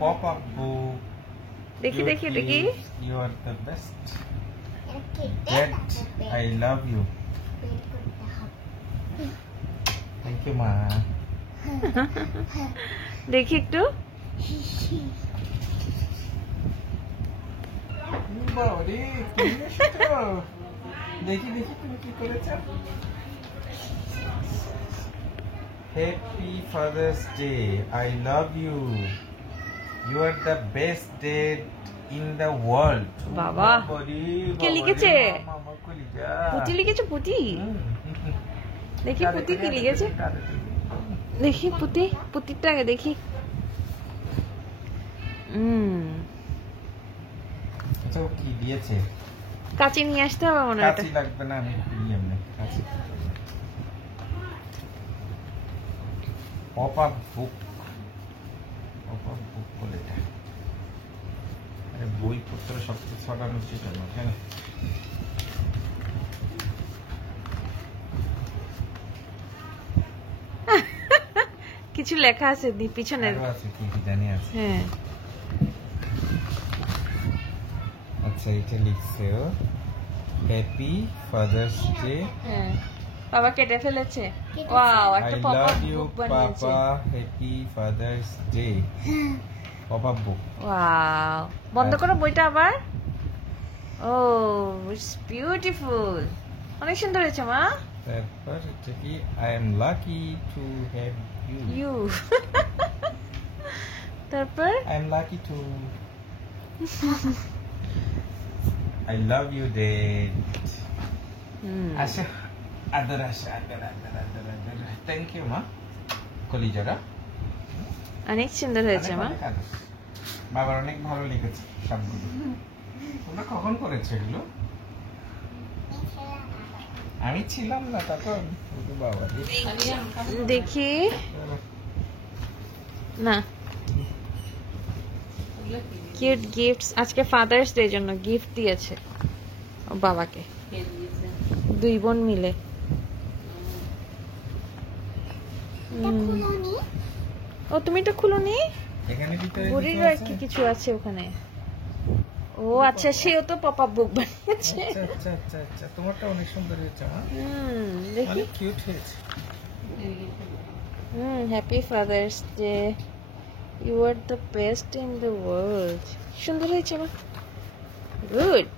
Pop-up book. देखी देखी देखी You are the best. Dad, I love you. Thank you, ma. দেখি একটু বাবারে, কি এসেছো? দেখি দেখি তুমি কি করেছো। Happy Father's Day. I love you. You are the best dad in the world. বাবা কে লিখেছে? পুটি লিখেছে? পুটি দেখি পুটি কি লিখেছে, দেখি পুটি, পুটিটা আগে দেখি। আচ্ছা ও কি দিয়েছে? কাঁচি নিয়ে আসতে হবে মনে হয়। কাঁচি লাগবে না, আমি নিয়ে এমনি কাঁচি। পপ-আপ বুক, পপ-আপ বুক বলে এটা। আরে বইপত্র সব কিছু ছড়ানো ছিল ওখানে। কিছু লেখা আছে পিছনে, আছে কি কি জানি আছে। হ্যাঁ আচ্ছা এটা লিখছে ও হ্যাপি ফাদার্স ডে। হ্যাঁ বাবা কেটে ফেলেছে। ওয়াও একটা I popup love you book বানিয়েছে। Papa, happy Father's Day. Popup book. Wow বন্ধ করো বইটা আবার। ও ইটস বিউটিফুল, অনেক সুন্দর হয়েছে মা। তারপর এটা কি I am lucky to have you. You তারপর I am lucky to I love you Dad. আচ্ছা আদর আদর আদর আদর আদর থ্যাংক ইউ মা। কলিজারা অনেক সুন্দর হয়েছে মা। বাবার অনেক ভালো লিখেছে সবগুলো। তোমরা কখন করেছো এগুলো? আমি ছিলাম না তখন। বাবা দেখি না, কিউট গিফটস। আজকে ফাদার্স ডে জন্য গিফট দিয়েছে ও বাবাকে, দুই বোন মিলে। ও তুমি এটা খুলোনি? এখানে ভিতরে ঘড়িরও আর কি কিছু আছে ওখানে। ও আচ্ছা সেও তো পপআপ বুক বানিয়েছে। আচ্ছা আচ্ছা আচ্ছা আচ্ছা তোমারটা অনেক সুন্দর হয়েছে মা। দেখি অনেক কিউট হয়েছে। Happy Father's Day, you are the best in the world. সুন্দর হয়েছে মা, গুড।